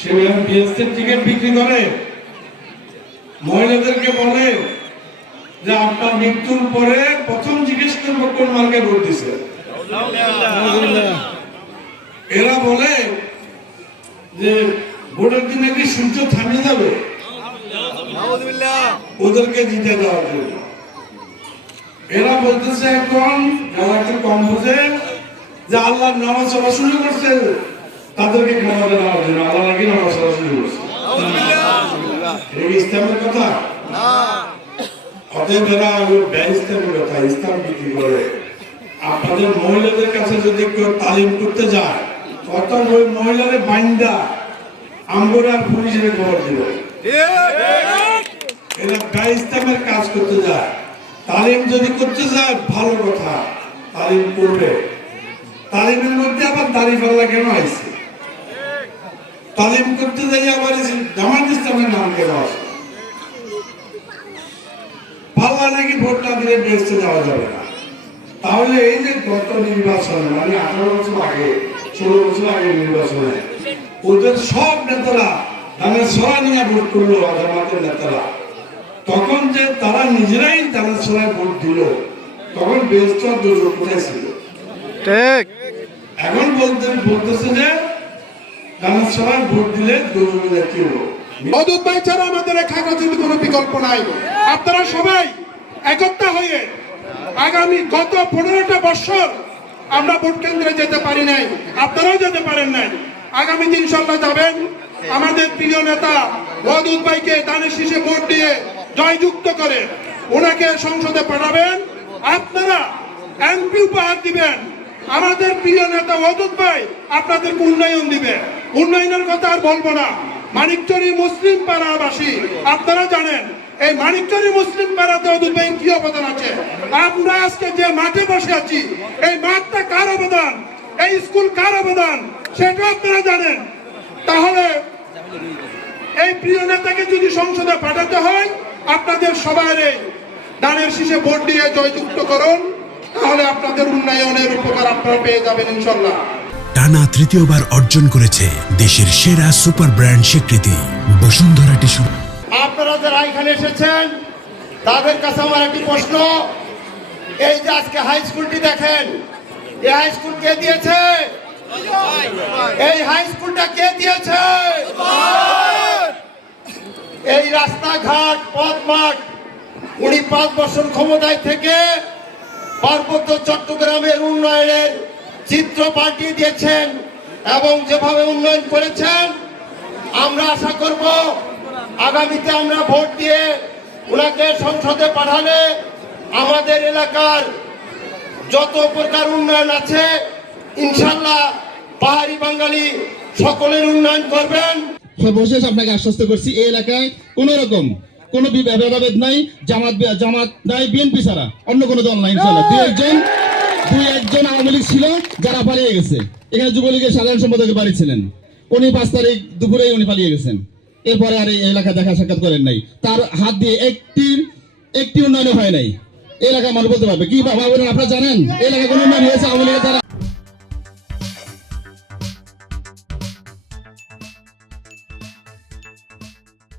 সেখানে BSF ticket বিক্রি করে, মহিলাদেরকে বলে যে আপনার মৃত্যুর পরে প্রথম জিজ্ঞেস করবো কোন মার্কে ভোট দিছে। এরা বলে যে ভোটের দিনে কি সূর্য থামিয়ে যাবে ওদেরকে জিতে দেওয়ার জন্য। এরা বলতেছে এখন যারা একটু কম বোঝে যে আল্লাহর নামাজ পড়া শুরু করছে তাদেরকে ক্ষমতা দেওয়ার জন্য আল্লাহ নাকি নামাজ পড়া শুরু করছে। ইসলামের কথা অতএব এরা ইসলামের কথা ইসলাম বিক্রি করে। আপনাদের মহিলাদের কাছে যদি কেউ তালিম করতে যায় তত ওই মহিলাদের বাইন্দা আমগোরা আর পুলিশের খবর দিবে। এরা ইসলামের কাজ করতে যায়, তালিম যদি করতে যায় ভালো কথা, তালিম করবে। তালিমের মধ্যে আবার দাঁড়িপাল্লা কেন আসছে? তালিম করতে যাই আবার জামাত ইসলামের নাম কেন আসে? পাল্লা নাকি ভোট না দিলে বেসতে যাওয়া যাবে না। তাহলে এই যে গত নির্বাচনে মানে 18 বছর আগে 16 বছর আগে নির্বাচনে ওদের সব নেতারা ধানের সরা নিয়ে ভোট করলো, জামাতের নেতারা। তখন যে তারা নিজেরাই ধানের সরায় ভোট দিল তখন বেসটা দুর্যোগ কোথায় ছিল? ঠিক এখন বলতেছে যে ধানের সরায় ভোট দিলে দুর্যোগের কি হলো? মওদুদ ভাই ছাড়া আমাদের খাগড়াছড়িতে কোনো বিকল্প নাই। আপনারা সবাই একত্র হয়ে আগামী গত 15টা বছর আমরা ভোট কেন্দ্রে যেতে পারি নাই, আপনারাও যেতে পারেন নাই। আগামী দিন ইনশাআল্লাহ যাবেন। আমাদের প্রিয় নেতা মওদুদ ভাইকে দানের শীষে ভোট দিয়ে জয়যুক্ত করে ওনাকে সংসদে পাঠাবেন। আপনারা এমপি উপহার দিবেন। আমাদের প্রিয় নেতা মওদুদ ভাই আপনাদেরকে উন্নয়ন দিবে। উন্নয়নের কথা আর বলবো না। মানিকচুরি মুসলিম পাড়াবাসী আপনারা জানেন এই মানিকচুরি মুসলিম পাড়াতে মওদুদ ভাইয়ের কি অবদান আছে। আমরা আজকে যে মাঠে বসে আছি এই মাঠটা কার অবদান, এই স্কুল কার অবদান সেটা আপনারা জানেন। তাহলে এই প্রিয় নেতাকে যদি সংসদে পাঠাতে হয় আপনাদের সবার এই দানের শীষে ভোট দিয়ে জয়যুক্ত করুন, তাহলে আপনাদের উন্নয়নের উপকার আপনারা পেয়ে যাবেন ইনশাআল্লাহ। টানা তৃতীয়বার অর্জন করেছে দেশের সেরা সুপার ব্র্যান্ড স্বীকৃতি বসুন্ধরা টিস্যু। আপনারা যারা এখানে এসেছেন তাদের কাছে আমার একটি প্রশ্ন, এই যে আজকে হাই স্কুলটি দেখেন, এই হাই স্কুল কে দিয়েছে? এই হাই স্কুলটা কে দিয়েছে? এই রাস্তাঘাট পথ মাঠ উনি 5 বছর ক্ষমতায় থেকে পার্বত্য চট্টগ্রামের উন্নয়নের চিত্র পাল্টিয়ে দিয়েছেন এবং যেভাবে উন্নয়ন করেছেন আমরা আশা করব আগামীতে আমরা ভোট দিয়ে ওনাকে সংসদে পাঠালে আমাদের এলাকার যত প্রকার উন্নয়ন আছে ইনশাআল্লাহ পাহাড়ি বাঙালি সকলের উন্নয়ন করবেন। সর্বশেষ আপনাকে আশ্বস্ত করছি এই এলাকায় কোনো রকম কোনো ভেদাভেদ নাই, জামাত নাই, বিএনপি ছাড়া অন্য কোনো দল নাই ইনশাআল্লাহ। দুই একজন আওয়ামী লীগ ছিল যারা পালিয়ে গেছে। এখানে যুবলীগের সাধারণ সম্পাদকের বাড়ি ছিলেন, উনি 5 তারিখ দুপুরেই উনি পালিয়ে গেছেন। এরপরে আর এই এলাকা দেখা সাক্ষাৎ করেন নাই। তার হাত দিয়ে একটি উন্নয়ন হয় নাই। এলাকার মানুষ বলতে পারবে কি বাবা বলেন? আপনারা জানেন এলাকায় কোনো উন্নয়ন হয়েছে আওয়ামী লীগের দ্বারা?